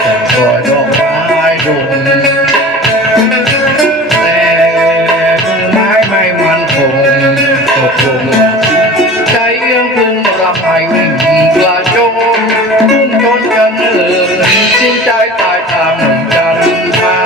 แต่ซอยดอกไม้ดงแต่มือไม้ไม่มันคงตกลงใจเอื้อมพึงรับให้วิ่งกระโจนจนกันสิ้นใจตายตามจันทรา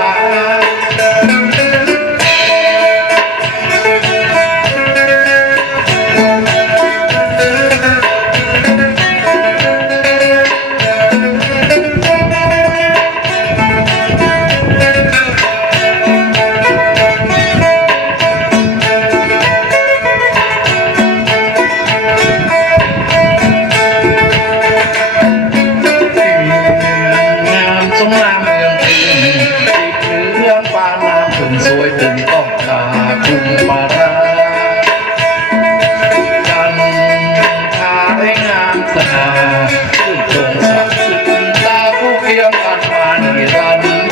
สวยถึงต้องตาคุมปาราจันทาให้งามสง่าขึ้นตรงสักดิ์ตาผู้เพียงกันมานิรันดร์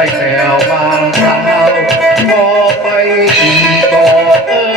ไปแผ่วบางคราวพอไปถึงต่อ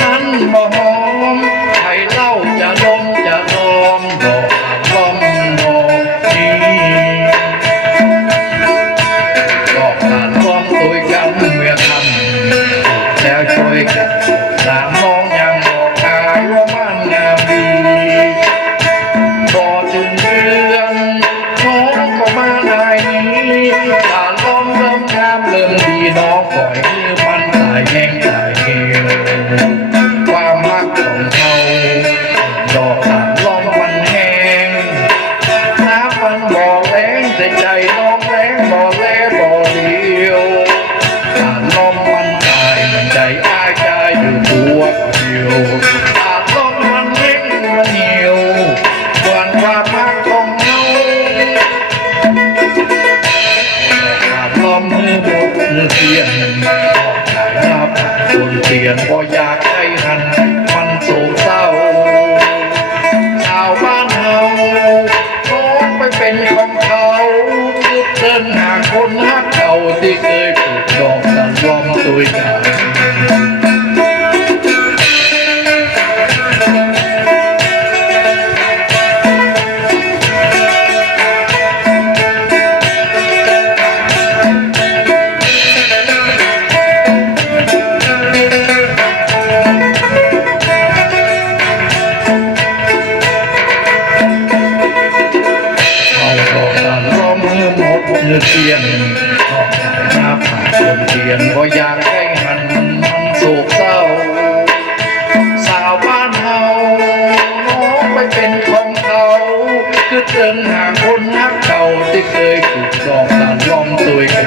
นั้นบ่หอมใครเล่าจะดมจะลอมดอกลอมดอกนี้ดอกการล้อมตัวกันเมื่อทำแล้วช่วยกันสามน้องยังบอกกายว่ามันงามดีบ่ถึงเดือนน้องก็มาได้นี้การล้อมเริ่มงามเริ่มดีน้องปล่อยมือมันตายแห้งตายเหี่ยวความรักของเขาดอกการล้อมมันแห้งน้ำมันบ่แรงแต่ใจน้องแรงบ่แลบ่เดียวการล้อมมันตายใจอ้ายใจอยู่ตัวเดียวการล้อมมันแห้งมันเหี่ยวส่วนความรักของเขาการล้อมมือหมดเนื้อเทียนออกขายหน้าผักคนเตียนบ่อยากให้หันมันโศกเศร้าชาวบ้านเฮาน้องไปเป็นของเขาเดินหาคนฮักเก่าที่เคยปลูกดอกกันล้อมตัวกันเนื้อเทียนออกจากหน้าผากคนเทียนก็อยากให้มันโศกเศร้าสาวบ้านเฮาน้องไปเป็นของเขาคือเดินหาคนฮักเก่าที่เคยถูกดอกตาล้อมตัวกัน